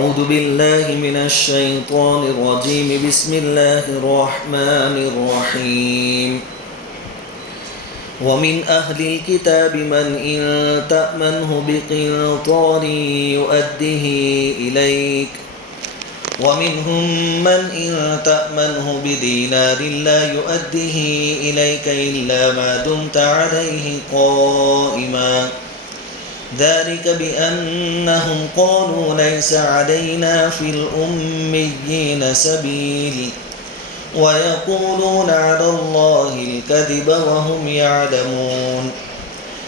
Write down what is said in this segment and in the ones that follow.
أعوذ بالله من الشيطان الرجيم بسم الله الرحمن الرحيم ومن أهل الكتاب من إن تأمنه بقنطار يؤده إليك ومنهم من إن تأمنه بدينار لا يؤده إليك إلا ما دمت عليه قائما ذلك بأنهم قالوا ليس علينا في الأميين سبيل ويقولون على الله الكذب وهم يعلمون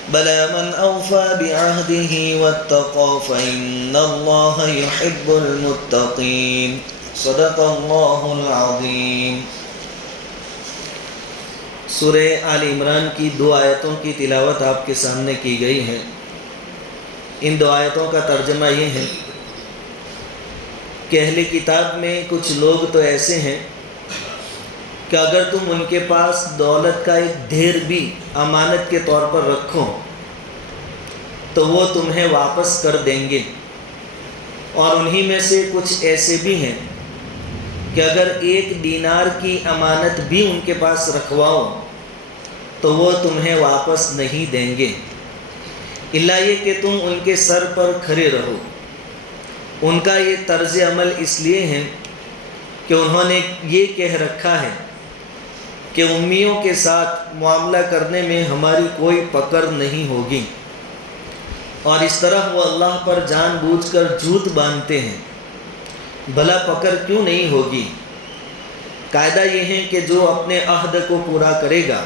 بلى من أوفى بعهده واتقى فإن الله يحب المتقين صدق الله العظيم۔ سورہ آل عمران کی 2 آیتوں کی تلاوت آپ کے سامنے کی گئی ہے۔ ان 2 آیتوں کا ترجمہ یہ ہے کہ اہل کتاب میں کچھ لوگ تو ایسے ہیں کہ اگر تم ان کے پاس دولت کا ایک ڈھیر بھی امانت کے طور پر رکھو تو وہ تمہیں واپس کر دیں گے، اور انہی میں سے کچھ ایسے بھی ہیں کہ اگر 1 دینار کی امانت بھی ان کے پاس رکھواؤ تو وہ تمہیں واپس نہیں دیں گے، الا یہ کہ تم ان کے سر پر کھڑے رہو۔ ان کا یہ طرز عمل اس لیے ہے کہ انہوں نے یہ کہہ رکھا ہے کہ امیوں کے ساتھ معاملہ کرنے میں ہماری کوئی پکڑ نہیں ہوگی، اور اس طرح وہ اللہ پر جان بوجھ کر جھوٹ باندھتے ہیں۔ بھلا پکڑ کیوں نہیں ہوگی؟ قاعدہ یہ ہے کہ جو اپنے عہد کو پورا کرے گا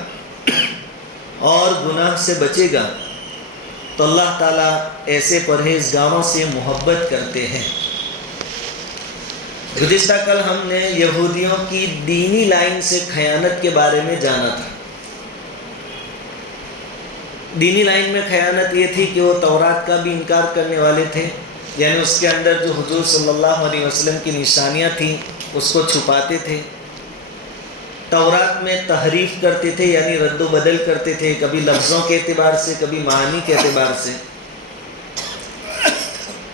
اور گناہ سے بچے گا تو اللہ تعالیٰ ایسے پرہیزگاروں سے محبت کرتے ہیں۔ گزشتہ کل ہم نے یہودیوں کی دینی لائن سے خیانت کے بارے میں جانا تھا۔ دینی لائن میں خیانت یہ تھی کہ وہ تورات کا بھی انکار کرنے والے تھے، یعنی اس کے اندر جو حضور صلی اللہ علیہ وسلم کی نشانیاں تھیں اس کو چھپاتے تھے، تورات میں تحریف کرتے تھے، یعنی رد و بدل کرتے تھے، کبھی لفظوں کے اعتبار سے کبھی معانی کے اعتبار سے۔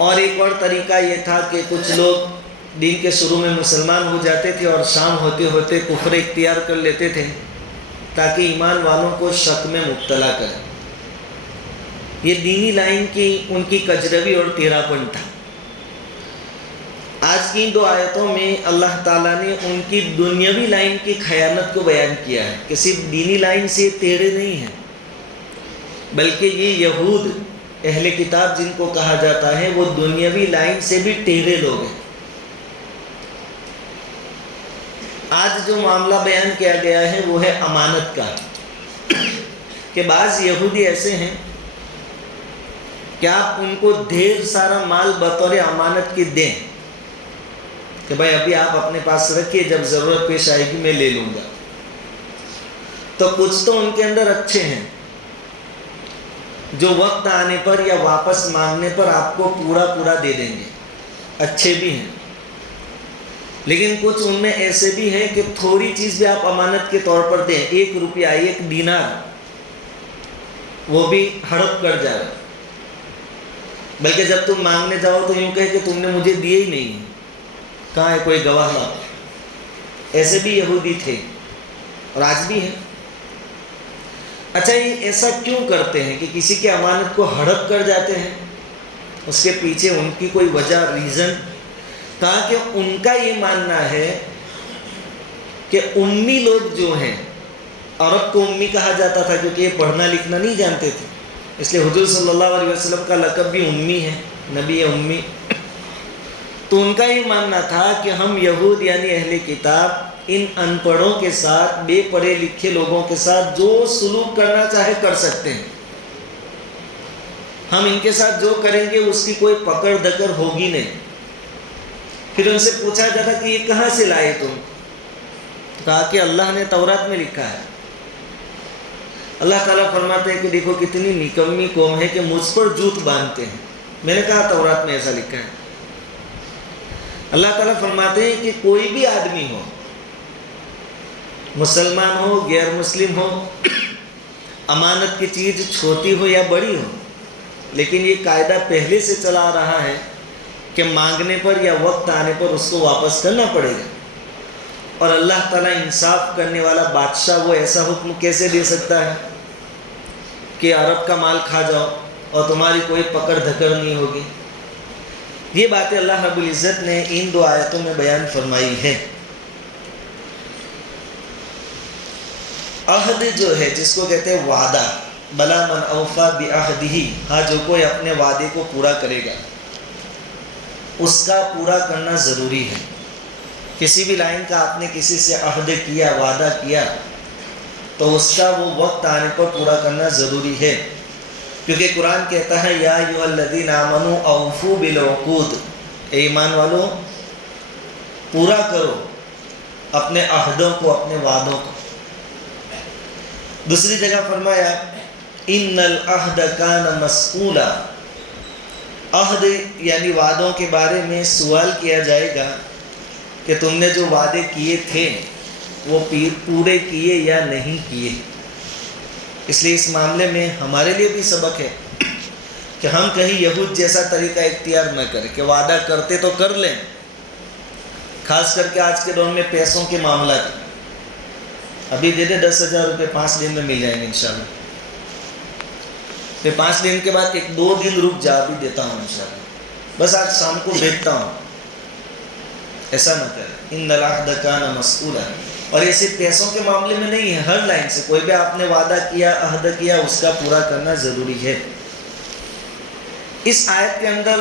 اور ایک اور طریقہ یہ تھا کہ کچھ لوگ دین کے شروع میں مسلمان ہو جاتے تھے اور شام ہوتے ہوتے کفر اختیار کر لیتے تھے تاکہ ایمان والوں کو شک میں مبتلا کریں۔ یہ دینی لائن کی ان کی کجروی اور ٹیڑھاپن تھا۔ آج کی 2 آیتوں میں اللہ تعالیٰ نے ان کی دنیاوی لائن کی خیانت کو بیان کیا ہے کہ صرف دینی لائن سے ٹیڑھے نہیں ہیں، بلکہ یہ یہود اہل کتاب جن کو کہا جاتا ہے وہ دنیاوی لائن سے بھی ٹیڑھے لوگ ہیں۔ آج جو معاملہ بیان کیا گیا ہے وہ ہے امانت کا، کہ بعض یہودی ایسے ہیں کہ آپ ان کو ڈھیر سارا مال بطور امانت کے دیں کہ بھائی ابھی آپ اپنے پاس رکھیے، جب ضرورت پیش آئے گی میں لے لوں گا۔ تو کچھ تو ان کے اندر اچھے ہیں جو وقت آنے پر یا واپس مانگنے پر آپ کو پورا دے دیں گے، اچھے بھی ہیں، لیکن کچھ ان میں ایسے بھی ہیں کہ تھوڑی چیز بھی آپ امانت کے طور پر دیں، 1 روپیہ 1 دینار، وہ بھی ہڑپ کر جائے، بلکہ جب تم مانگنے جاؤ تو یوں کہے کہ تم نے مجھے دیے ہی نہیں، کہاں ہے کوئی گواہ لاؤ۔ ایسے بھی یہودی تھے اور آج بھی ہیں۔ اچھا، یہ ایسا کیوں کرتے ہیں کہ کسی کی امانت کو ہڑپ کر جاتے ہیں؟ اس کے پیچھے ان کی کوئی وجہ، ریزن، کہا کہ ان کا یہ ماننا ہے کہ امی لوگ جو ہیں، عرب کو امی کہا جاتا تھا کیونکہ یہ پڑھنا لکھنا نہیں جانتے تھے، اس لیے حضور صلی اللہ علیہ وسلم کا لقب بھی امی ہے، نبی امی۔ تو ان کا یہ ماننا تھا کہ ہم یہود یعنی اہل کتاب ان ان پڑھوں کے ساتھ، بے پڑھے لکھے لوگوں کے ساتھ جو سلوک کرنا چاہے کر سکتے ہیں، ہم ان کے ساتھ جو کریں گے اس کی کوئی پکڑ دکڑ ہوگی نہیں۔ پھر ان سے پوچھا جاتا کہ یہ کہاں سے لائے تم؟ کہا کہ اللہ نے تورات میں لکھا ہے۔ اللہ تعالیٰ فرماتے ہیں کہ دیکھو کتنی نکمی قوم ہے کہ مجھ پر جھوٹ باندھتے ہیں، میں نے کہا تورات میں ایسا لکھا ہے۔ اللہ تعالیٰ فرماتے ہیں کہ کوئی بھی آدمی ہو، مسلمان ہو غیر مسلم ہو، امانت کی چیز چھوٹی ہو یا بڑی ہو، لیکن یہ قاعدہ پہلے سے چلا آ رہا ہے کہ مانگنے پر یا وقت آنے پر اس کو واپس کرنا پڑے گا. اور اللہ تعالیٰ انصاف کرنے والا بادشاہ وہ ایسا حکم کیسے دے سکتا ہے کہ عرب کا مال کھا جاؤ اور تمہاری کوئی پکڑ دھکڑ نہیں ہوگی. یہ باتیں اللہ رب العزت نے ان 2 آیتوں میں بیان فرمائی ہے. عہد جو ہے جس کو کہتے ہیں وعدہ، بلا من اوفا بعہدہ، ہاں جو کوئی اپنے وعدے کو پورا کرے گا اس کا پورا کرنا ضروری ہے. کسی بھی لائن کا آپ نے کسی سے عہد کیا، وعدہ کیا، تو اس کا وہ وقت آنے پر پورا کرنا ضروری ہے. کیونکہ قرآن کہتا ہے یا ایھا الذین آمنوا اوفوا بالعقود، اے ایمان والو پورا کرو اپنے عہدوں کو، اپنے وعدوں کو. دوسری جگہ فرمایا ان العہد کان مسئولا، عہد یعنی وعدوں کے بارے میں سوال کیا جائے گا کہ تم نے جو وعدے کیے تھے وہ پورے کیے یا نہیں کیے. اس لیے اس معاملے میں ہمارے لیے بھی سبق ہے کہ ہم کہیں یہود جیسا طریقہ اختیار نہ کریں کہ وعدہ کرتے تو کر لیں. خاص کر کے آج کے دور میں پیسوں کے معاملات، ابھی دے دے 10,000 روپے 5 دن میں مل جائیں گے انشاءاللہ، پھر 5 دن کے بعد 1-2 دن رک جا بھی دیتا ہوں انشاءاللہ، بس آج شام کو دیکھتا ہوں. ایسا نہ کریں. ان العہد کان مسئولا. اور یہ صرف پیسوں کے معاملے میں نہیں ہے، ہر لائن سے کوئی بھی آپ نے وعدہ کیا، عہد کیا، اس کا پورا کرنا ضروری ہے. اس آیت کے اندر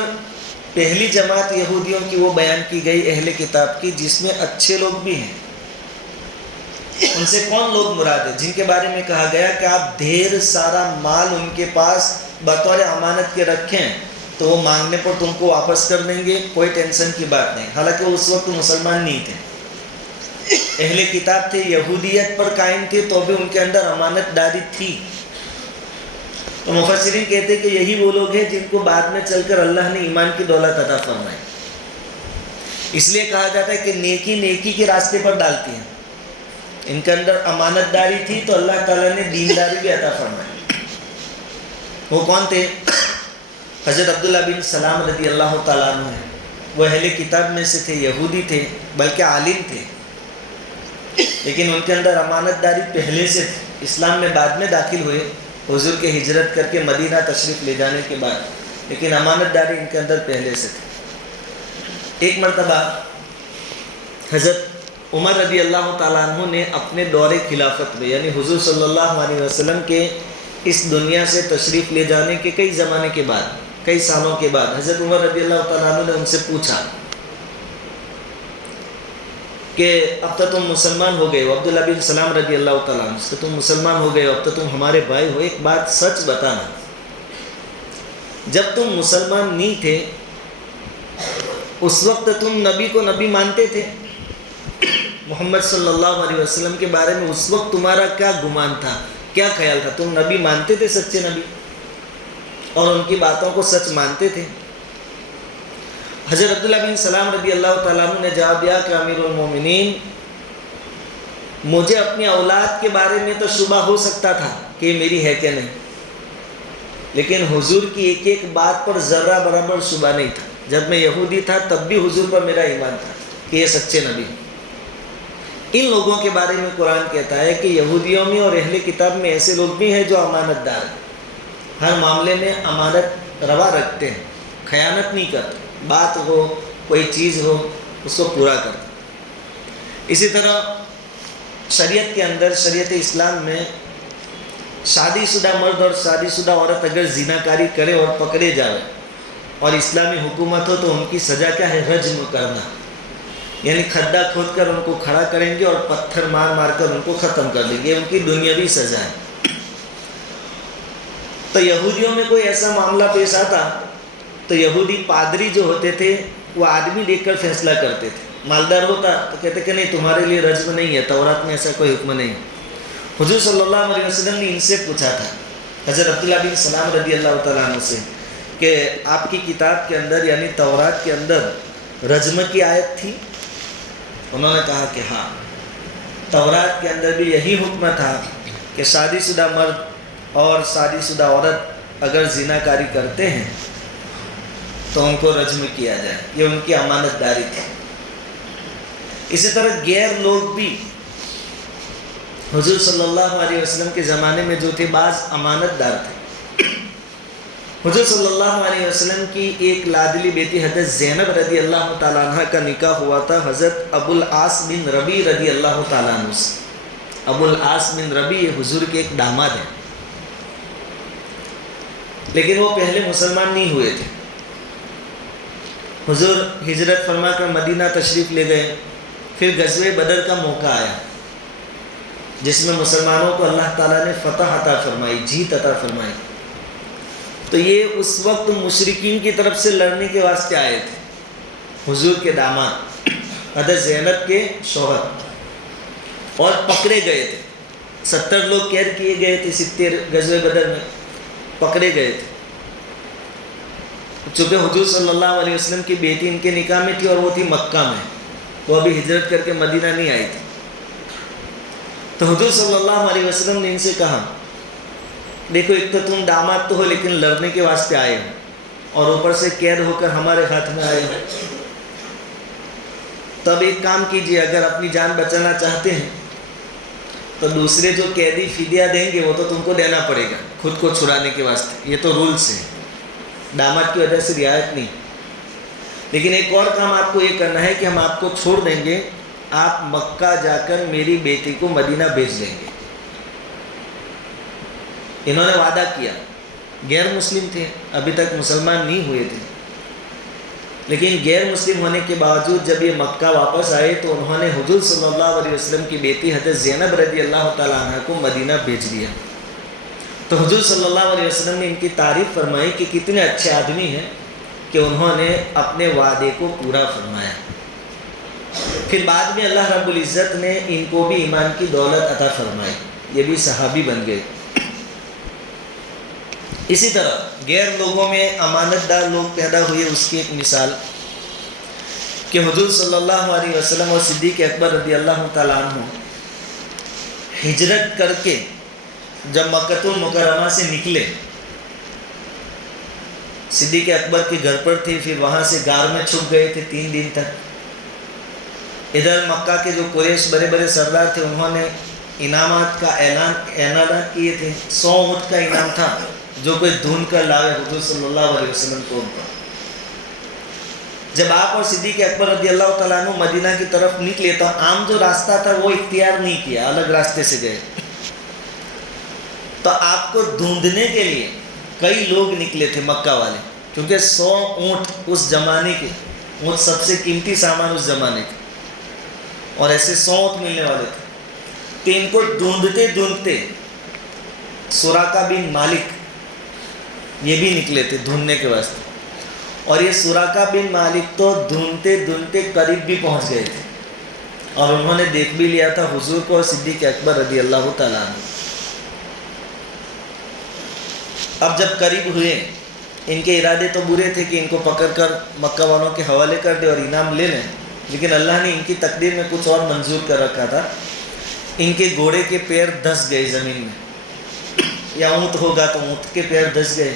پہلی جماعت یہودیوں کی وہ بیان کی گئی اہل کتاب کی جس میں اچھے لوگ بھی ہیں. ان سے کون لوگ مراد ہیں؟ جن کے بارے میں کہا گیا کہ آپ ڈھیر سارا مال ان کے پاس بطور امانت کے رکھیں تو وہ مانگنے پر تم کو واپس کر دیں گے، کوئی ٹینشن کی بات نہیں. حالانکہ اس وقت مسلمان نہیں تھے، اہل کتاب تھے، یہودیت پر قائم تھے، تو بھی ان کے اندر امانت داری تھی. تو مفسرین کہتے ہیں کہ یہی وہ لوگ ہیں جن کو بعد میں چل کر اللہ نے ایمان کی دولت عطا فرمائی. اس لیے کہا جاتا ہے کہ نیکی نیکی کے راستے پر ڈالتی ہے. ان کے اندر امانت داری تھی تو اللہ تعالیٰ نے دینداری بھی عطا فرمائی. وہ کون تھے؟ حضرت عبداللہ بن سلام رضی اللہ تعالیٰ عنہ ہیں. وہ اہل کتاب میں سے تھے، یہودی تھے، بلکہ عالم تھے، لیکن ان کے اندر امانت داری پہلے سے تھی. اسلام میں بعد میں داخل ہوئے حضور کے ہجرت کر کے مدینہ تشریف لے جانے کے بعد، لیکن امانت داری ان کے اندر پہلے سے تھی. ایک مرتبہ حضرت عمر رضی اللہ تعالیٰ عنہ نے اپنے دور خلافت میں، یعنی حضور صلی اللہ علیہ وسلم کے اس دنیا سے تشریف لے جانے کے کئی زمانے کے بعد، کئی سالوں کے بعد، حضرت عمر رضی اللہ تعالیٰ عنہ نے ان سے پوچھا کہ اب تو تم مسلمان ہو گئے ہو، عبداللہ بن سلام رضی اللہ تعالیٰ عنہ سے تم مسلمان ہو گئے ہو، اب تو تم ہمارے بھائی ہو، ایک بات سچ بتانا، جب تم مسلمان نہیں تھے اس وقت تم نبی کو نبی مانتے تھے؟ محمد صلی اللہ علیہ وسلم کے بارے میں اس وقت تمہارا کیا گمان تھا، کیا خیال تھا؟ تم نبی مانتے تھے، سچے نبی، اور ان کی باتوں کو سچ مانتے تھے؟ حضرت عبداللہ بن سلام رضی اللہ تعالیٰ عنہ نے جواب دیا کہ امیر المومنین، مجھے اپنی اولاد کے بارے میں تو شبہ ہو سکتا تھا کہ یہ میری ہے کہ نہیں، لیکن حضور کی ایک ایک بات پر ذرہ برابر شبہ نہیں تھا. جب میں یہودی تھا تب بھی حضور پر میرا ایمان تھا کہ یہ سچے نبی. ان لوگوں کے بارے میں قرآن کہتا ہے کہ یہودیوں میں اور اہل کتاب میں ایسے لوگ بھی ہیں جو امانت دار ہیں، ہر معاملے میں امانت روا رکھتے ہیں، خیانت نہیں کرتے، بات ہو، کوئی چیز ہو، اس کو پورا کرتے. اسی طرح شریعت کے اندر، شریعت اسلام میں شادی شدہ مرد اور شادی شدہ عورت اگر زناکاری کرے اور پکڑے جائے اور اسلامی حکومت ہو تو ان کی سزا کیا ہے؟ رجم کرنا، یعنی کھڈا کھود کر ان کو کھڑا کریں گے اور پتھر مار مار کر ان کو ختم کر دیں گے، ان کی دنیاوی سزا ہے. تو یہودیوں میں کوئی ایسا معاملہ پیش آتا تو یہودی پادری جو ہوتے تھے وہ آدمی دیکھ کر فیصلہ کرتے تھے. مالدار ہوتا تو کہتے کہ نہیں تمہارے لیے رجم نہیں ہے، تورات میں ایسا کوئی حکم نہیں. حضور صلی اللہ علیہ وسلم نے ان سے پوچھا تھا، حضرت عبداللہ بن سلام رضی اللہ تعالیٰ عنہ سے، کہ آپ کی کتاب کے اندر یعنی تورات کے اندر رجم کی آیت تھی؟ انہوں نے کہا کہ ہاں، تورات کے اندر بھی یہی حکم تھا کہ شادی شدہ مرد اور شادی شدہ عورت اگر زناکاری کرتے ہیں تو ان کو رجم کیا جائے. یہ ان کی امانت داری تھی. اسی طرح غیر لوگ بھی حضور صلی اللہ علیہ وسلم کے زمانے میں جو تھے بعض امانت دار تھے. حضور صلی اللہ علیہ وسلم کی ایک لاڈلی بیٹی حضرت زینب رضی اللہ تعالیٰ عنہ کا نکاح ہوا تھا حضرت ابو العاص بن ربیع رضی اللہ تعالیٰ عنہ سے. ابو العاص بن ربیع یہ حضور کے ایک داماد ہیں، لیکن وہ پہلے مسلمان نہیں ہوئے تھے. حضور ہجرت فرما کر مدینہ تشریف لے گئے. پھر غزوہ بدر کا موقع آیا جس میں مسلمانوں کو اللہ تعالیٰ نے فتح عطا فرمائی، جیت عطا فرمائی. تو یہ اس وقت مشرکین کی طرف سے لڑنے کے واسطے آئے تھے، حضور کے داماد حضرت زینب کے شوہر، اور پکڑے گئے تھے. 70 لوگ قید کیے گئے تھے 70 غزوہ بدر میں، پکڑے گئے تھے. چونکہ حضور صلی اللہ علیہ وسلم کی بیٹی ان کے نکاح میں تھی اور وہ تھی مکہ میں، وہ ابھی ہجرت کر کے مدینہ نہیں آئی تھی. تو حضور صلی اللہ علیہ وسلم نے ان سے کہا دیکھو ایک تو تم داماد تو ہو لیکن لڑنے کے واسطے آئے ہو اور اوپر سے قید ہو کر ہمارے ہاتھ میں آئے ہو. تب ایک کام کیجئے، اگر اپنی جان بچانا چاہتے ہیں تو دوسرے جو قیدی فدیہ دیں گے وہ تو تم کو دینا پڑے گا خود کو چھڑانے کے واسطے. یہ تو رولز ہے، داماد کی وجہ سے رعایت نہیں. لیکن ایک اور کام آپ کو یہ کرنا ہے کہ ہم آپ کو چھوڑ دیں گے، آپ مکہ جا کر میری بیٹی کو مدینہ بھیج دیں گے. انہوں نے وعدہ کیا. غیر مسلم تھے، ابھی تک مسلمان نہیں ہوئے تھے، لیکن غیر مسلم ہونے کے باوجود جب یہ مکہ واپس آئے تو انہوں نے حضور صلی اللہ علیہ وسلم کی بیٹی حضرت زینب رضی اللہ تعالیٰ عنہ کو مدینہ بھیج دیا. تو حضور صلی اللہ علیہ وسلم نے ان کی تعریف فرمائی کہ کتنے اچھے آدمی ہیں کہ انہوں نے اپنے وعدے کو پورا فرمایا. پھر بعد میں اللہ رب العزت نے ان کو بھی ایمان کی دولت عطا فرمائی، یہ بھی صحابی بن گئے. اسی طرح غیر لوگوں میں امانت دار لوگ پیدا ہوئے. اس کی ایک مثال کہ حضور صلی اللہ علیہ وسلم اور صدیق اکبر رضی اللہ تعالیٰ عنہ ہجرت کر کے جب مکہ المکرمہ سے نکلے، صدیق اکبر کے گھر پر تھے، پھر وہاں سے غار میں چھپ گئے تھے 3 دن تک. ادھر مکہ کے جو قریش بڑے بڑے سردار تھے انہوں نے انعامات کا اعلانات کیے تھے. 100 اونٹ کا انعام تھا جو کوئی ڈھونڈ کر لائے حضور صلی اللہ علیہ وسلم کو. جب آپ اور صدیق اکبر رضی اللہ تعالیٰ عنہ مدینہ کی طرف نکلے تو عام جو راستہ تھا وہ اختیار نہیں کیا، الگ راستے سے گئے. تو آپ کو ڈھونڈنے کے لیے کئی لوگ نکلے تھے مکہ والے، کیونکہ 100 اونٹ اس زمانے کے، اونٹ سب سے قیمتی سامان اس زمانے کے، اور ایسے 100 اونٹ ملنے والے تھے. تو ان کو ڈھونڈتے ڈھونڈتے سراقہ بن مالک یہ بھی نکلے تھے ڈھونڈنے کے واسطے. اور یہ سراقہ بن مالک تو ڈھونڈتے ڈھونڈتے قریب بھی پہنچ گئے تھے اور انہوں نے دیکھ بھی لیا تھا حضور کو اور صدیق اکبر رضی اللہ تعالیٰ عنہ. اب جب قریب ہوئے ان کے ارادے تو برے تھے کہ ان کو پکڑ کر مکہ والوں کے حوالے کر دے اور انعام لے لیں، لیکن اللہ نے ان کی تقدیر میں کچھ اور منظور کر رکھا تھا. ان کے گھوڑے کے پیر دھس گئے زمین میں، یا اونٹ ہوگا تو اونٹ کے پیر دھس گئے.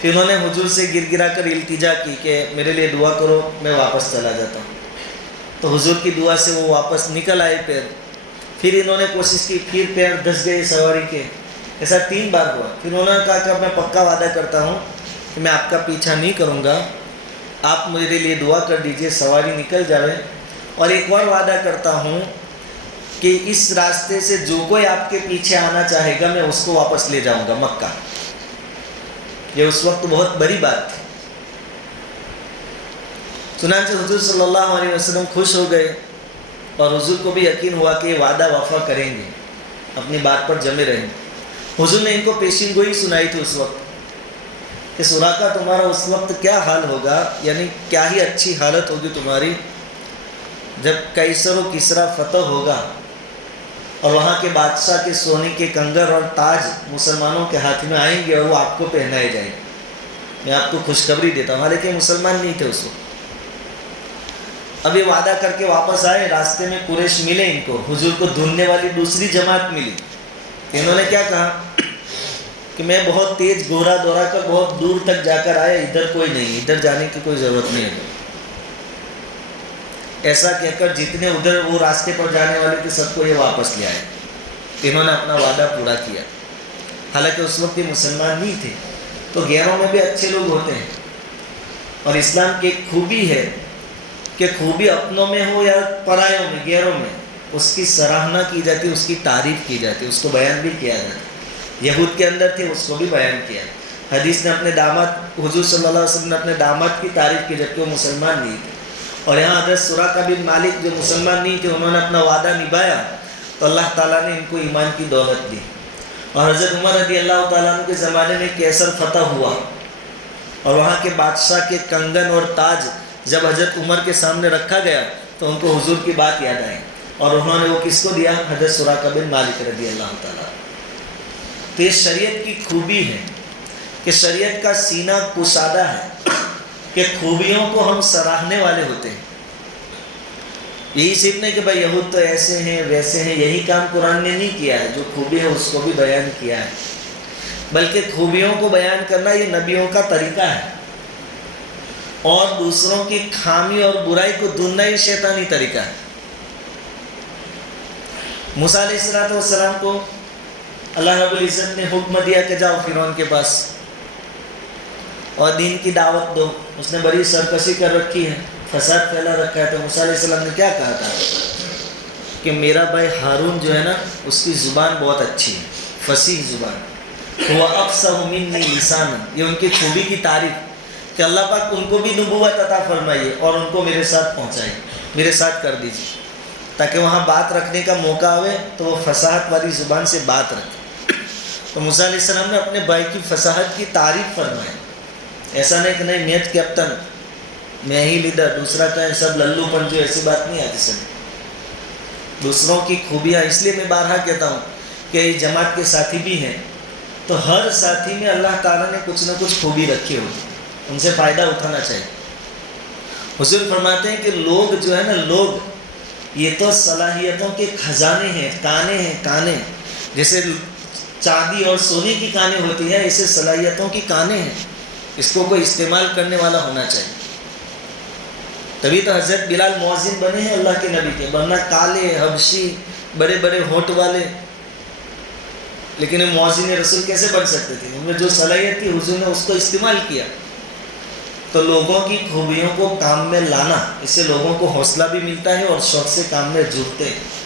پھر انہوں نے حضور سے گر گرا کر التجا کی کہ میرے لیے دعا کرو، میں واپس چلا جاتا ہوں. تو حضور کی دعا سے وہ واپس نکل آئے پیر. پھر انہوں نے کوشش کی، پھر پیر دھس گئے سواری کے. ایسا 3 بار ہوا. پھر انہوں نے کہا کہ میں پکا وعدہ کرتا ہوں کہ میں آپ کا پیچھا نہیں کروں گا، آپ میرے لیے دعا کر دیجئے سواری نکل جائے. اور ایک اور وعدہ کرتا ہوں کہ اس راستے سے جو کوئی آپ کے پیچھے آنا چاہے گا میں اس کو واپس لے جاؤں گا مکہ. یہ اس وقت بہت بڑی بات تھی. چنانچہ حضور صلی اللہ علیہ وسلم خوش ہو گئے اور حضور کو بھی یقین ہوا کہ یہ وعدہ وفا کریں گے، اپنی بات پر جمے رہیں گے. حضور نے ان کو پیشین گوئی سنائی تھی اس وقت کہ سراقہ تمہارا اس وقت کیا حال ہوگا، یعنی کیا ہی اچھی حالت ہوگی تمہاری جب قیصر و کسریٰ فتح ہوگا اور وہاں کے بادشاہ کے سونے کے کنگر اور تاج مسلمانوں کے ہاتھ میں آئیں گے اور وہ آپ کو پہنائے جائیں گے. میں آپ کو خوشخبری دیتا ہوں. حالانکہ مسلمان نہیں تھے اس وقت. اب یہ وعدہ کر کے واپس آئے، راستے میں قریش ملے ان کو، حضور کو ڈھونڈنے والی دوسری جماعت ملی. انہوں نے کیا کہا کہ میں بہت تیز گھوڑا دوڑا کر بہت دور تک جا کر آیا، ادھر کوئی نہیں، ادھر جانے کی کوئی ضرورت نہیں ہے۔ ایسا کہہ کر جتنے ادھر وہ راستے پر جانے والے تھے سب کو یہ واپس لے آئے۔ انہوں نے اپنا وعدہ پورا کیا، حالانکہ اس وقت یہ مسلمان نہیں تھے۔ تو غیروں میں بھی اچھے لوگ ہوتے ہیں، اور اسلام کی ایک خوبی ہے کہ خوبی اپنوں میں ہو یا پرایوں میں، غیروں میں، اس کی سراہنا کی جاتی، اس کی تعریف کی جاتی، اس کو بیان بھی کیا جاتا۔ یہود کے اندر تھے، اس کو بھی بیان کیا۔ حدیث نے اپنے داماد، حضور صلی اللہ علیہ وسلم نے اپنے داماد کی تعریف کی جبکہ وہ مسلمان نہیں تھے۔ اور یہاں حضرت سراقہ بن مالک جو مسلمان نہیں تھے، انہوں نے اپنا وعدہ نبھایا تو اللہ تعالیٰ نے ان کو ایمان کی دولت دی۔ اور حضرت عمر رضی اللہ تعالیٰ عنہ کے زمانے میں کیسر فتح ہوا، اور وہاں کے بادشاہ کے کنگن اور تاج جب حضرت عمر کے سامنے رکھا گیا تو ان کو حضور کی بات یاد آئی، اور انہوں نے وہ کس کو دیا؟ حضرت سراقہ بن مالک رضی اللہ تعالیٰ۔ تو یہ شریعت کی خوبی ہے کہ شریعت کا سینہ کشادہ ہے کہ خوبیوں کو ہم سراہنے والے ہوتے ہیں۔ یہی صرف نہیں کہ بھائی یہود تو ایسے ہیں ویسے ہیں، یہی کام قرآن نے نہیں کیا ہے، جو خوبی ہے اس کو بھی بیان کیا ہے، بلکہ خوبیوں کو بیان کرنا یہ نبیوں کا طریقہ ہے، اور دوسروں کی خامی اور برائی کو ڈھونڈنا یہ شیطانی طریقہ ہے۔ موسیٰ علیہ السلام کو اللہ رب العزت نے حکم دیا کہ جاؤ فرعون کے پاس اور دین کی دعوت دو۔ اس نے بڑی سرکشی کر رکھی ہے، فساد پھیلا رکھا ہے، تو موسیٰ علیہ السلام نے کیا کہا تھا کہ میرا بھائی ہارون جو ہے نا، اس کی زبان بہت اچھی ہے، فصیح زبان، وہ افصح منی لسانا، یہ ان کی خوبی کی تعریف کہ اللہ پاک ان کو بھی نبوت عطا فرمائیے اور ان کو میرے ساتھ پہنچائیے، میرے ساتھ کر دیجیے، تاکہ وہاں بات رکھنے کا موقع آئے تو وہ فصاحت والی زبان سے بات رکھے۔ تو موسیٰ علیہ السلام نے اپنے بھائی کی فصاحت کی تعریف فرمائی۔ ایسا نہیں کہ نہیں میچ کیپٹن، میں ہی لیڈر، دوسرا کہیں سب للو پنجو، ایسی بات نہیں آتی سب۔ دوسروں کی خوبیاں، اس لیے میں بارہا کہتا ہوں کہ یہ جماعت کے ساتھی بھی ہیں، تو ہر ساتھی میں اللہ تعالیٰ نے کچھ نہ کچھ خوبی رکھی ہوتی، ان سے فائدہ اٹھانا چاہیے۔ حضور فرماتے ہیں کہ لوگ جو ہے نا، لوگ یہ تو صلاحیتوں کے خزانے ہیں، کانے، جیسے چاندی اور سونے کی کانیں ہوتی ہیں، ایسے صلاحیتوں کی کانیں ہیں، اس کو کوئی استعمال کرنے والا ہونا چاہیے۔ تبھی تو حضرت بلال مؤذن بنے ہیں اللہ کے نبی کے، ورنہ کالے حبشی بڑے بڑے ہونٹ والے، لیکن مؤذن رسول کیسے بن سکتے تھے؟ ان میں جو صلاحیت تھی حضور نے اس کو استعمال کیا۔ تو لوگوں کی خوبیوں کو کام میں لانا، اس سے لوگوں کو حوصلہ بھی ملتا ہے اور شوق سے کام میں جڑتے ہیں۔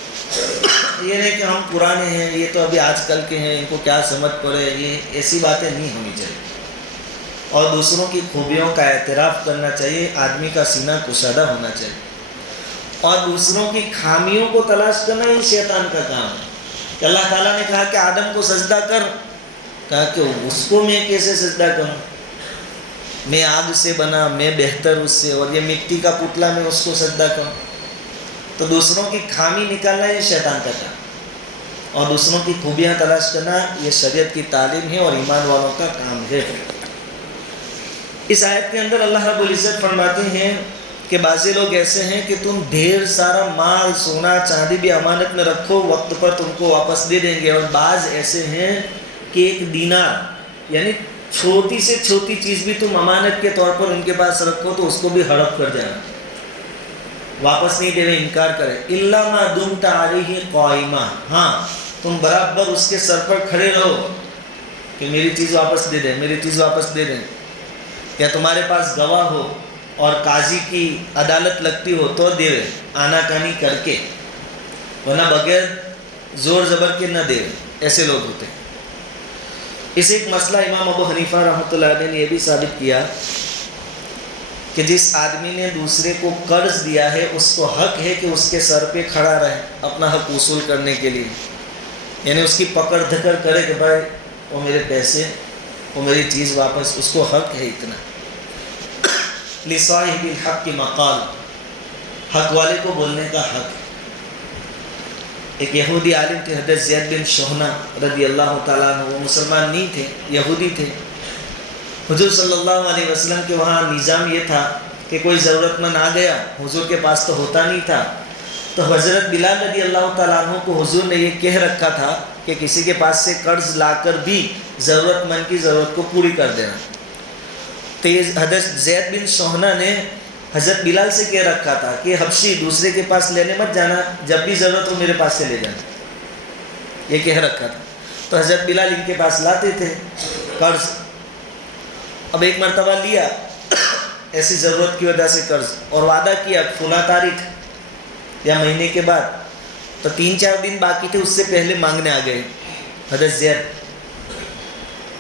یہ نہیں کہ ہم پرانے ہیں، یہ تو ابھی آج کل کے ہیں، ان کو کیا سمجھ پڑے، یہ ایسی باتیں نہیں ہونی چاہیے، اور دوسروں کی خوبیوں کا اعتراف کرنا چاہیے، آدمی کا سینہ کشادہ ہونا چاہیے، اور دوسروں کی خامیوں کو تلاش کرنا یہ شیطان کا کام ہے۔ کہ اللہ تعالیٰ نے کہا کہ آدم کو سجدہ کر، کہا کہ اس کو میں کیسے سجدہ کروں، میں آگ سے بنا، میں بہتر اس سے، اور یہ مٹی کا پتلا میں اس کو سجدہ کروں۔ تو دوسروں کی خامی نکالنا یہ شیطان کا کام، اور دوسروں کی خوبیاں تلاش کرنا یہ شریعت کی تعلیم ہے اور ایمان والوں کا کام ہے۔ اس آیت کے اندر اللہ رب العزت فرماتے ہیں کہ بعض لوگ ایسے ہیں کہ تم ڈھیر سارا مال، سونا چاندی بھی امانت میں رکھو، وقت پر تم کو واپس دے دیں گے، اور بعض ایسے ہیں کہ ایک دینار یعنی چھوٹی سے چھوٹی چیز بھی تم امانت کے طور پر ان کے پاس رکھو تو اس کو بھی ہڑپ کر جانا، واپس نہیں دے رہے، انکار کرے۔ الا ما دمت علیہ قائما، ہاں تم برابر اس کے سر پر کھڑے رہو کہ میری چیز واپس دے دیں، میری چیز واپس دے دیں، یا تمہارے پاس گواہ ہو اور قاضی کی عدالت لگتی ہو تو دے، آنا کانی کر کے، ورنہ بغیر زور زبر کے نہ دے، ایسے لوگ ہوتے ہیں۔ اس ایک مسئلہ امام ابو حنیفہ رحمۃ اللہ علیہ نے یہ بھی ثابت کیا کہ جس آدمی نے دوسرے کو قرض دیا ہے اس کو حق ہے کہ اس کے سر پہ کھڑا رہے اپنا حق وصول کرنے کے لیے، یعنی اس کی پکڑ دھکڑ کرے کہ بھائی وہ میرے پیسے، وہ میری چیز واپس، اس کو حق ہے اتنا۔ لصاحب الحق مقال، حق والے کو بولنے کا حق۔ ایک یہودی عالم تھے حضرت زید بن شہنہ رضی اللہ تعالیٰ عنہ، وہ مسلمان نہیں تھے، یہودی تھے۔ حضور صلی اللہ علیہ وسلم کے وہاں نظام یہ تھا کہ کوئی ضرورت مند آ گیا، حضور کے پاس تو ہوتا نہیں تھا، تو حضرت بلال رضی اللہ تعالیٰ عنہ کو حضور نے یہ کہہ رکھا تھا کہ کسی کے پاس سے قرض لا کر بھی ضرورت مند کی ضرورت کو پوری کر دینا. تو یہ حضرت زید بن سہنہ نے حضرت بلال سے کہہ رکھا تھا کہ حبشی دوسرے کے پاس لینے مت جانا، جب بھی ضرورت ہو میرے پاس سے لے جانا، یہ کہہ رکھا تھا. تو حضرت بلال ان کے پاس لاتے تھے قرض. اب ایک مرتبہ لیا ایسی ضرورت کی وجہ سے قرض، اور وعدہ کیا فلاں تاریخ یا مہینے کے بعد، تو 3-4 دن باقی تھے، اس سے پہلے مانگنے آ گئے حضرت زید.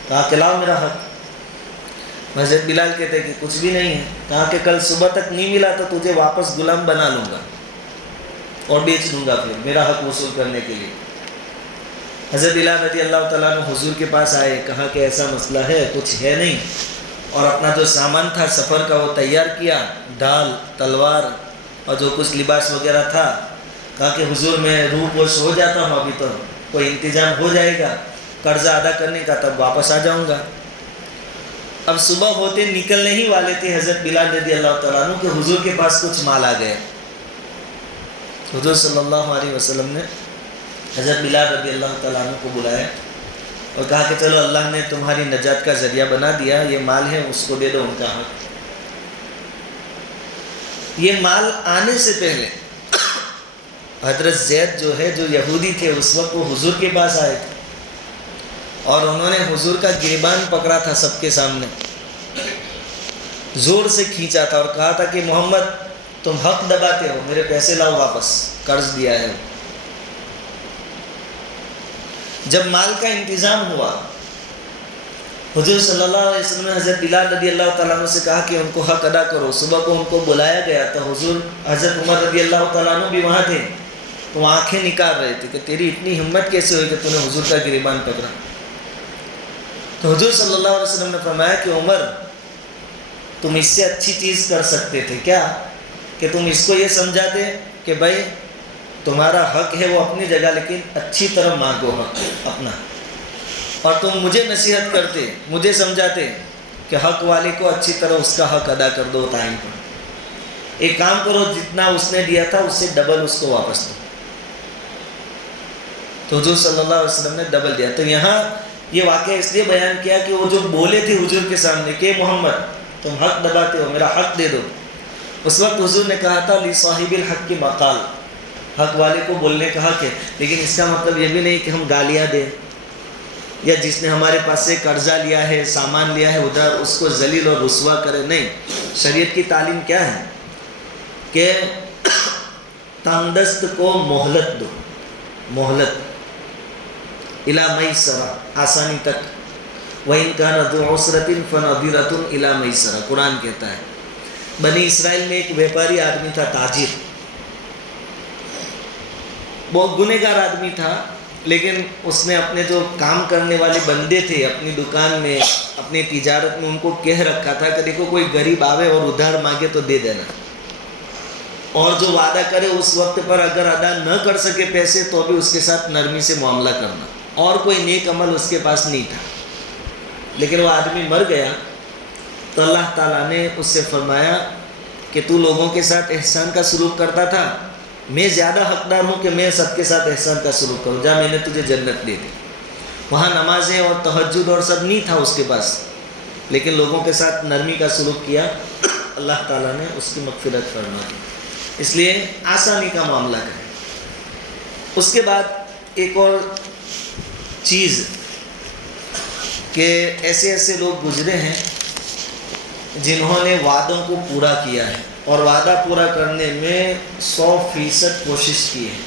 کہا کہ لاؤ میرا حق. حضرت بلال کہتے کہ کچھ بھی نہیں ہے. کہا کہ کل صبح تک نہیں ملا تو تجھے واپس غلام بنا لوں گا اور بیچ دوں گا پھر میرا حق وصول کرنے کے لیے. حضرت بلال رضی اللہ تعالیٰ عنہ حضور کے پاس آئے، کہا کہ ایسا مسئلہ ہے، کچھ ہے نہیں، اور اپنا جو سامان تھا سفر کا وہ تیار کیا، ڈھال، تلوار اور جو کچھ لباس وغیرہ تھا. کہا کہ حضور میں روح پوش ہو جاتا ہوں، ابھی تو کوئی انتظام ہو جائے گا قرضہ ادا کرنے کا، تب واپس آ جاؤں گا. اب صبح ہوتے نکلنے ہی والے تھے حضرت بلال رضی اللہ تعالیٰ عنہ کہ حضور کے پاس کچھ مال آ گئے. حضور صلی اللہ علیہ وسلم نے حضرت بلال رضی اللہ تعالیٰ عنہ کو بلایا اور کہا کہ چلو اللہ نے تمہاری نجات کا ذریعہ بنا دیا، یہ مال ہے اس کو دے دو ان کا حق. یہ مال آنے سے پہلے حضرت زید جو ہے، جو یہودی تھے اس وقت، وہ حضور کے پاس آئے تھے اور انہوں نے حضور کا گریبان پکڑا تھا سب کے سامنے، زور سے کھینچا تھا اور کہا تھا کہ محمد تم حق دباتے ہو، میرے پیسے لاؤ واپس، قرض دیا ہے. جب مال کا انتظام ہوا، حضور صلی اللہ علیہ وسلم نے حضرت بلال رضی اللہ تعالیٰ عنہ سے کہا کہ ان کو حق ادا کرو. صبح کو ان کو بلایا گیا تو حضور حضرت عمر رضی اللہ تعالیٰ عنہ بھی وہاں تھے، تو وہ آنکھیں نکال رہے تھے کہ تیری اتنی ہمت کیسے ہوئی کہ تو نے حضور کا گریبان پکڑا. تو حضور صلی اللہ علیہ وسلم نے فرمایا کہ عمر تم اس سے اچھی چیز کر سکتے تھے کیا، کہ تم اس کو یہ سمجھاتے کہ بھائی تمہارا حق ہے وہ اپنی جگہ، لیکن اچھی طرح مانگو حق اپنا، اور تم مجھے نصیحت کرتے، مجھے سمجھاتے کہ حق والے کو اچھی طرح اس کا حق ادا کر دو ٹائم پر. ایک کام کرو، جتنا اس نے دیا تھا اس سے ڈبل اس کو واپس دو. تو حضور صلی اللہ علیہ وسلم نے ڈبل دیا. تو یہاں یہ واقعہ اس لیے بیان کیا کہ وہ جو بولے تھے حضور کے سامنے کہ محمد تم حق دباتے ہو، میرا حق دے دو، اس وقت حضور نے کہا تھا لصاحب الحق کی مقال، حق والے کو بولنے کا حق ہے. لیکن اس کا مطلب یہ بھی نہیں کہ ہم گالیاں دیں، یا جس نے ہمارے پاس سے قرضہ لیا ہے، سامان لیا ہے ادھر، اس کو ذلیل اور رسوا کرے. نہیں، شریعت کی تعلیم کیا ہے کہ تنگ دست کو مہلت دو، مہلت الی میسرہ، آسانی تک. وَإِنْ كَانَ ذُو عُسْرَةٍ فَنَظِرَةٌ إِلَى مَيْسَرَةٍ، قرآن کہتا ہے. بنی اسرائیل میں ایک بیپاری آدمی تھا، تاجر، بہت گنہگار آدمی تھا، لیکن اس نے اپنے جو کام کرنے والے بندے تھے اپنی دکان میں، اپنی تجارت میں، ان کو کہہ رکھا تھا کہ دیکھو کوئی غریب آوے اور ادھار مانگے تو دے دینا، اور جو وعدہ کرے اس وقت پر اگر ادا نہ کر سکے پیسے تو بھی اس کے ساتھ نرمی سے معاملہ کرنا. اور کوئی نیک عمل اس کے پاس نہیں تھا. لیکن وہ آدمی مر گیا تو اللہ تعالیٰ نے اس سے فرمایا کہ تو لوگوں کے ساتھ احسان کا سلوک کرتا تھا، میں زیادہ حقدار ہوں کہ میں سب کے ساتھ احسان کا سلوک کروں، جا میں نے تجھے جنت دے دی. وہاں نمازیں اور تہجد اور سب نہیں تھا اس کے پاس، لیکن لوگوں کے ساتھ نرمی کا سلوک کیا، اللہ تعالیٰ نے اس کی مغفرت فرما دی. اس لیے آسانی کا معاملہ کریں. اس کے بعد ایک اور چیز کہ ایسے ایسے لوگ گزرے ہیں جنہوں نے وعدوں کو پورا کیا ہے اور وعدہ پورا کرنے میں 100% کوشش کی ہے،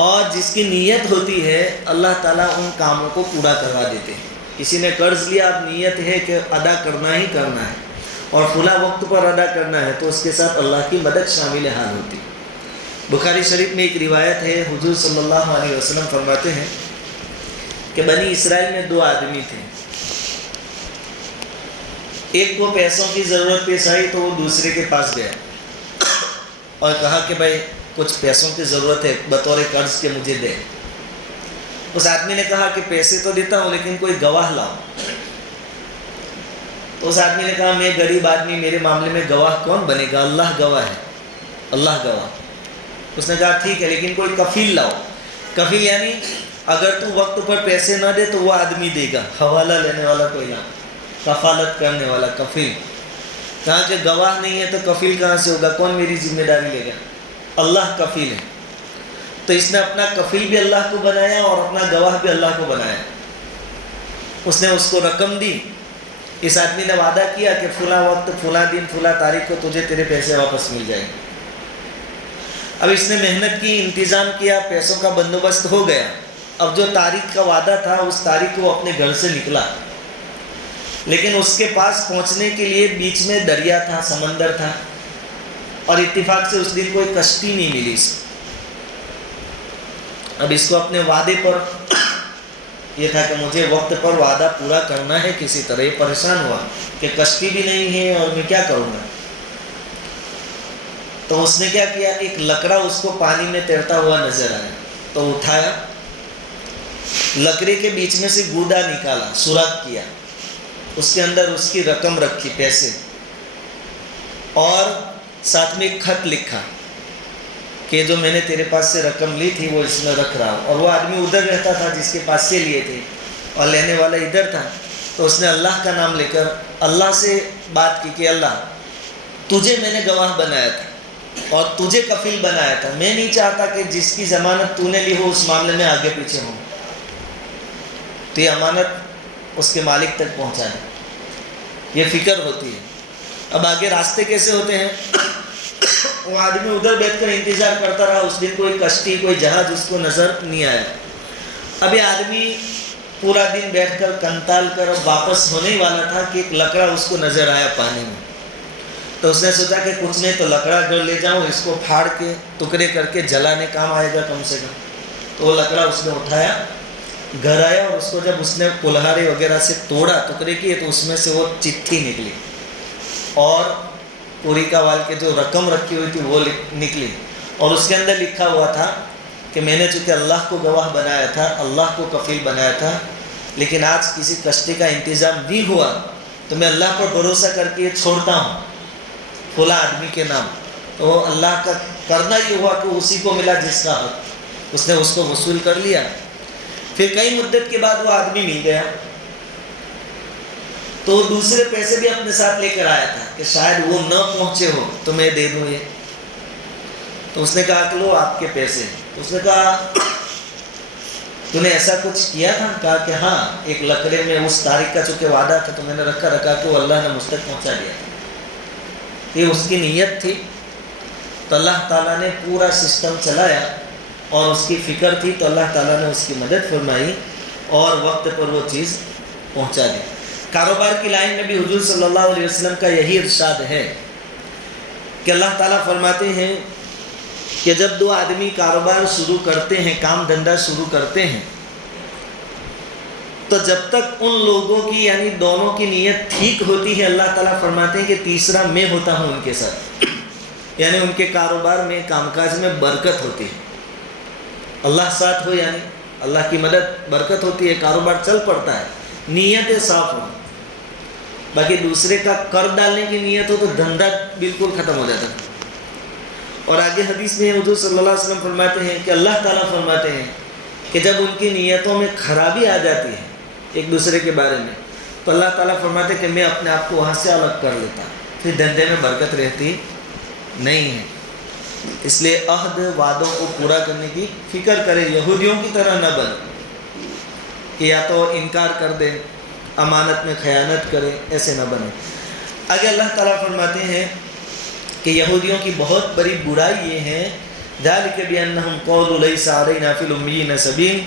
اور جس کی نیت ہوتی ہے اللہ تعالیٰ ان کاموں کو پورا کروا دیتے ہیں. کسی نے قرض لیا، اب نیت ہے کہ ادا کرنا ہی کرنا ہے اور فلاں وقت پر ادا کرنا ہے، تو اس کے ساتھ اللہ کی مدد شامل حال ہوتی. بخاری شریف میں ایک روایت ہے، حضور صلی اللہ علیہ وسلم فرماتے ہیں کہ بنی اسرائیل میں 2 آدمی تھے، ایک کو پیسوں کی ضرورت پیش آئی تو وہ دوسرے کے پاس گیا اور کہا کہ بھائی کچھ پیسوں کی ضرورت ہے بطور قرض کے مجھے دے. اس آدمی نے کہا کہ پیسے تو دیتا ہوں لیکن کوئی گواہ لاؤ. تو اس آدمی نے کہا میں غریب آدمی، میرے معاملے میں گواہ کون بنے گا، اللہ گواہ ہے، اللہ گواہ. اس نے کہا ٹھیک ہے لیکن کوئی کفیل لاؤ. کفیل یعنی اگر تو وقت پر پیسے نہ دے تو وہ آدمی دے گا، حوالہ لینے والا کوئی نہ، کفالت کرنے والا کفیل، کہاں کہ گواہ نہیں ہے تو کفیل کہاں سے ہوگا، کون میری ذمہ داری لے گا؟ اللہ کفیل ہے۔ تو اس نے اپنا کفیل بھی اللہ کو بنایا اور اپنا گواہ بھی اللہ کو بنایا۔ اس نے اس کو رقم دی، اس آدمی نے وعدہ کیا کہ فلاں وقت فلاں دن فلاں تاریخ کو تجھے تیرے پیسے واپس مل جائیں گے۔ اب اس نے محنت کی، انتظام کیا، پیسوں کا بندوبست ہو گیا۔ اب جو تاریخ کا وعدہ تھا اس تاریخ کو وہ اپنے گھر سے نکلا، لیکن اس کے پاس پہنچنے کے لیے بیچ میں دریا تھا، سمندر تھا، اور اتفاق سے اس دن کوئی کشتی نہیں ملی اس کو۔ اب اس کو اپنے وعدے پر یہ تھا کہ مجھے وقت پر وعدہ پورا کرنا ہے کسی طرح، یہ پریشان ہوا کہ کشتی بھی نہیں ہے اور میں کیا کروں گا۔ تو اس نے کیا کیا، ایک لکڑا اس کو پانی میں تیرتا ہوا نظر آیا تو اٹھایا، لکڑے کے بیچ میں سے گودا نکالا، سوراخ کیا، اس کے اندر اس کی رقم رکھی، پیسے، اور ساتھ میں ایک خط لکھا کہ جو میں نے تیرے پاس سے رقم لی تھی وہ اس میں رکھ رہا ہوں۔ اور وہ آدمی ادھر رہتا تھا جس کے پاس سے لیے تھے، اور لینے والا ادھر تھا۔ تو اس نے اللہ کا نام لے کر اللہ سے بات کی کہ اللہ تجھے میں نے گواہ بنایا تھا اور تجھے کفیل بنایا تھا، میں نہیں چاہتا کہ جس کی ضمانت تو نے لی ہو اس معاملے میں آگے پیچھے ہوں، تو یہ امانت اس کے مالک تک پہنچا ہے، یہ فکر ہوتی ہے۔ اب آگے راستے کیسے ہوتے ہیں؟ وہ آدمی ادھر بیٹھ کر انتظار کرتا رہا، اس دن کوئی کشتی کوئی جہاز اس کو نظر نہیں آیا۔ اب یہ آدمی پورا دن بیٹھ کر کنتال کر واپس ہونے والا تھا کہ ایک لکڑا اس کو نظر آیا پانی میں۔ تو اس نے سوچا کہ کچھ نہیں تو لکڑا گھر لے جاؤں، اس کو پھاڑ کے ٹکڑے کر کے جلانے کام آئے گا کم سے کم۔ تو وہ لکڑا اس نے اٹھایا، گھر آیا، اور اس کو جب اس نے کلہاڑی وغیرہ سے توڑا، ٹکڑے کیے، تو اس میں سے وہ چٹھی نکلی اور پوری کا وال کے جو رقم رکھی ہوئی تھی وہ نکلی، اور اس کے اندر لکھا ہوا تھا کہ میں نے چونکہ اللہ کو گواہ بنایا تھا، اللہ کو کفیل بنایا تھا، لیکن آج کسی کشتی کا انتظام نہیں ہوا تو میں اللہ پر بھروسہ کر کے یہ چھوڑتا ہوں فلاں آدمی کے نام۔ تو اللہ کا کرنا یہ ہوا کہ اسی کو ملا جس کا حق، اس نے اس کو وصول کر لیا۔ پھر کئی مدت کے بعد وہ آدمی مل گیا، تو دوسرے پیسے بھی اپنے ساتھ لے کر آیا تھا کہ شاید وہ نہ پہنچے ہو تو میں دے دوں یہ۔ تو اس نے کہا کہ لو آپ کے پیسے۔ تو اس نے کہا تو نے ایسا کچھ کیا تھا؟ کہا کہ ہاں، ایک لکڑے میں اس تاریخ کا چونکہ وعدہ تھا تو میں نے رکھا کہ وہ اللہ نے مجھ تک پہنچا دیا تھا۔ یہ اس کی نیت تھی، تو اللہ تعالیٰ نے پورا سسٹم چلایا، اور اس کی فکر تھی تو اللہ تعالیٰ نے اس کی مدد فرمائی اور وقت پر وہ چیز پہنچا دی۔ کاروبار کی لائن میں بھی حضور صلی اللہ علیہ وسلم کا یہی ارشاد ہے کہ اللہ تعالیٰ فرماتے ہیں کہ جب دو آدمی کاروبار شروع کرتے ہیں، کام دھندا شروع کرتے ہیں، تو جب تک ان لوگوں کی یعنی دونوں کی نیت ٹھیک ہوتی ہے، اللہ تعالیٰ فرماتے ہیں کہ تیسرا میں ہوتا ہوں ان کے ساتھ، یعنی ان کے کاروبار میں، کام کاج میں برکت ہوتی ہے۔ اللہ ساتھ ہو یعنی اللہ کی مدد، برکت ہوتی ہے، کاروبار چل پڑتا ہے، نیتیں صاف ہوں۔ باقی دوسرے کا کر ڈالنے کی نیت ہو تو دھندا بالکل ختم ہو جاتا ہے۔ اور آگے حدیث میں حضور صلی اللہ علیہ وسلم فرماتے ہیں کہ اللہ تعالیٰ فرماتے ہیں کہ جب ان کی نیتوں میں خرابی آ جاتی ہے ایک دوسرے کے بارے میں، تو اللہ تعالیٰ فرماتے ہیں کہ میں اپنے آپ کو وہاں سے الگ کر لیتا، پھر دھندے میں برکت رہتی نہیں ہے۔ اس لیے عہد وعدوں کو پورا کرنے کی فکر کرے، یہودیوں کی طرح نہ بنے کہ یا تو انکار کر دے، امانت میں خیانت کرے، ایسے نہ بنے۔ آگے اللہ تعالیٰ فرماتے ہیں کہ یہودیوں کی بہت بڑی برائی یہ ہے، ذَلِكَ بِأَنَّهُمْ قَالُوا لَيْسَ عَلَيْنَا فِي الْأُمِّيِّينَ سَبِيلٌ،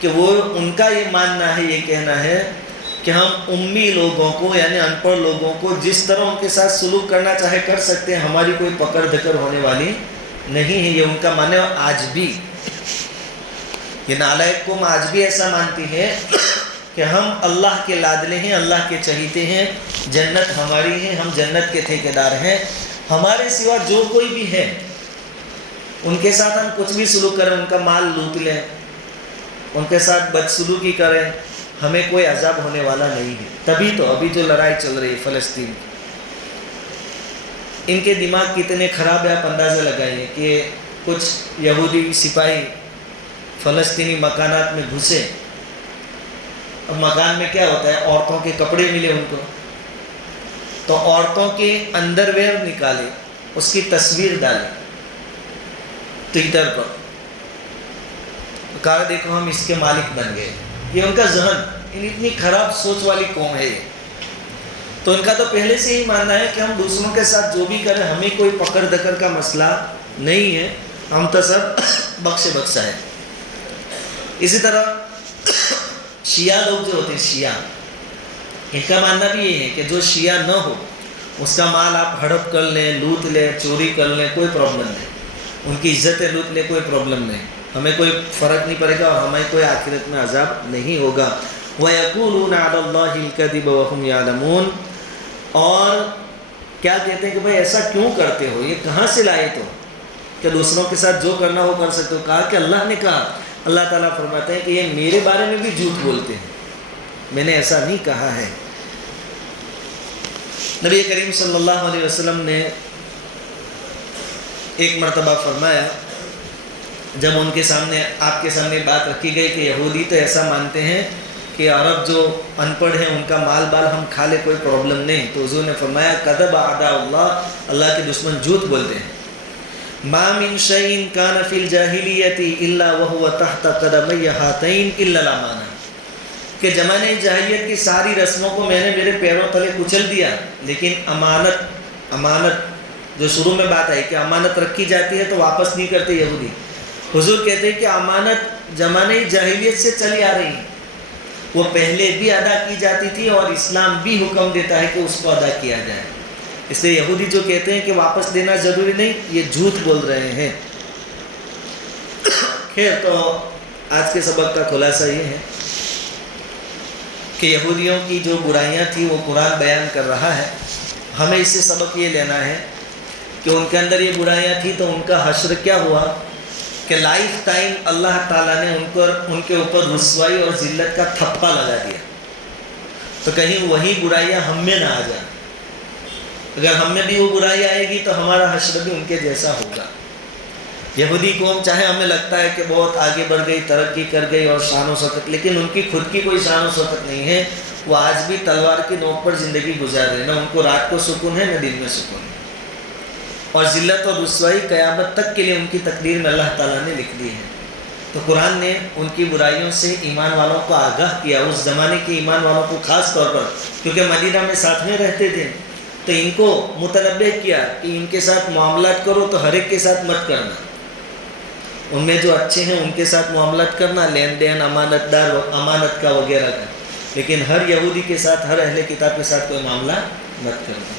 کہ وہ ان کا یہ ماننا ہے، یہ کہنا ہے کہ ہم امی لوگوں کو یعنی ان پڑھ لوگوں کو جس طرح ان کے ساتھ سلوک کرنا چاہے کر سکتے ہیں، ہماری کوئی پکڑ دھکڑ ہونے والی نہیں ہے۔ یہ ان کا ماننا ہے، آج بھی یہ نالائق قوم آج بھی ایسا مانتی ہے کہ ہم اللہ کے لادلے ہیں، اللہ کے چہیتے ہیں، جنت ہماری ہے، ہم جنت کے ٹھیکیدار ہیں، ہمارے سوا جو کوئی بھی ہے ان کے ساتھ ہم کچھ بھی سلوک کریں، ان کا مال لوٹ لیں، ان کے ساتھ بدسلوکی کریں، ہمیں کوئی عذاب ہونے والا نہیں ہے۔ تبھی تو ابھی جو لڑائی چل رہی ہے فلسطین کی، ان کے دماغ کتنے خراب ہے، آپ اندازہ لگائیے کہ کچھ یہودی سپاہی فلسطینی مکانات میں گھسے. اب مکان میں کیا ہوتا ہے, عورتوں کے کپڑے ملے ان کو, تو عورتوں کے انڈر ویئر نکالے, اس کی تصویر ڈالے ٹویٹر پر, کہا دیکھو ہم اس کے مالک بن گئے. یہ ان کا ذہن, اتنی خراب سوچ والی قوم ہے. تو ان کا تو پہلے سے ہی ماننا ہے کہ ہم دوسروں کے ساتھ جو بھی کریں ہمیں کوئی پکڑ دکڑ کا مسئلہ نہیں ہے, ہم تو سب بخشے بخشا ہے. اسی طرح شیعہ لوگ جو ہوتے ہیں, شیعہ, ان کا ماننا بھی یہ ہے کہ جو شیعہ نہ ہو اس کا مال آپ ہڑپ کر لیں, لوٹ لیں, چوری کر لیں, کوئی پرابلم نہیں. ان کی عزتیں لوٹ لیں, کوئی پرابلم نہیں, ہمیں کوئی فرق نہیں پڑے گا اور ہمیں کوئی آخرت میں عذاب نہیں ہوگا. وَيَقُولُونَ عَلَى اللَّهِ الْكَذِبَ وَهُمْ يَعْلَمُونَ. اور کیا کہتے ہیں کہ بھائی ایسا کیوں کرتے ہو, یہ کہاں سے لائے تو کہ دوسروں کے ساتھ جو کرنا ہو کر سکتے ہو. کہا کہ اللہ نے کہا. اللہ تعالیٰ فرماتے ہیں کہ یہ میرے بارے میں بھی جھوٹ بولتے ہیں, میں نے ایسا نہیں کہا ہے. نبی کریم صلی اللہ علیہ وسلم نے ایک مرتبہ فرمایا, جب ان کے سامنے, آپ کے سامنے بات رکھی گئی کہ یہودی تو ایسا مانتے ہیں کہ عرب جو ان پڑھ ہیں ان کا مال بال ہم کھا لے, کوئی پرابلم نہیں. تو حضور نے فرمایا کذب اعداء اللہ, اللہ کے دشمن جھوٹ بولتے ہیں. ما من شيء كان في الجاهلية الا وهو تحت قدمي هاتين الا الامانه. کہ زمانے جاہلیت کی ساری رسموں کو میں نے میرے پیروں تلے کچل دیا, لیکن امانت جو شروع میں بات آئی کہ امانت رکھی جاتی ہے تو واپس نہیں کرتے یہودی. حضور کہتے ہیں کہ امانت زمانے جاہلیت سے چلی آ رہی ہے, وہ پہلے بھی ادا کی جاتی تھی اور اسلام بھی حکم دیتا ہے کہ اس کو ادا کیا جائے. اس لیے یہودی جو کہتے ہیں کہ واپس دینا ضروری نہیں, یہ جھوٹ بول رہے ہیں. خیر, تو آج کے سبق کا خلاصہ یہ ہے کہ یہودیوں کی جو برائیاں تھیں وہ قرآن بیان کر رہا ہے. ہمیں اس سے سبق یہ لینا ہے کہ ان کے اندر یہ برائیاں تھیں تو ان کا حشر کیا ہوا کہ لائف ٹائم اللہ تعالیٰ نے ان کے اوپر رسوائی اور ذلت کا تھپا لگا دیا. تو کہیں وہی برائیاں ہم میں نہ آ جائیں. اگر ہم میں بھی وہ برائی آئے گی تو ہمارا حشر بھی ان کے جیسا ہوگا. یہودی قوم چاہے ہمیں لگتا ہے کہ بہت آگے بڑھ گئی, ترقی کر گئی اور شان و شوکت, لیکن ان کی خود کی کوئی شان و شوکت نہیں ہے. وہ آج بھی تلوار کی نوک پر زندگی گزار رہے ہیں. نہ ان کو رات کو سکون ہے نہ دن میں سکون ہے. اور ذلت اور رسوائی قیامت تک کے لیے ان کی تقدیر میں اللہ تعالیٰ نے لکھ دی ہے. تو قرآن نے ان کی برائیوں سے ایمان والوں کو آگاہ کیا, اس زمانے کے ایمان والوں کو خاص طور پر, کیونکہ مدینہ میں ساتھ میں رہتے تھے, تو ان کو متنبہ کیا کہ ان کے ساتھ معاملات کرو تو ہر ایک کے ساتھ مت کرنا. ان میں جو اچھے ہیں ان کے ساتھ معاملات کرنا, لین دین, امانت دار, امانت کا وغیرہ کا, لیکن ہر یہودی کے ساتھ, ہر اہل کتاب کے ساتھ کوئی معاملہ مت کرنا.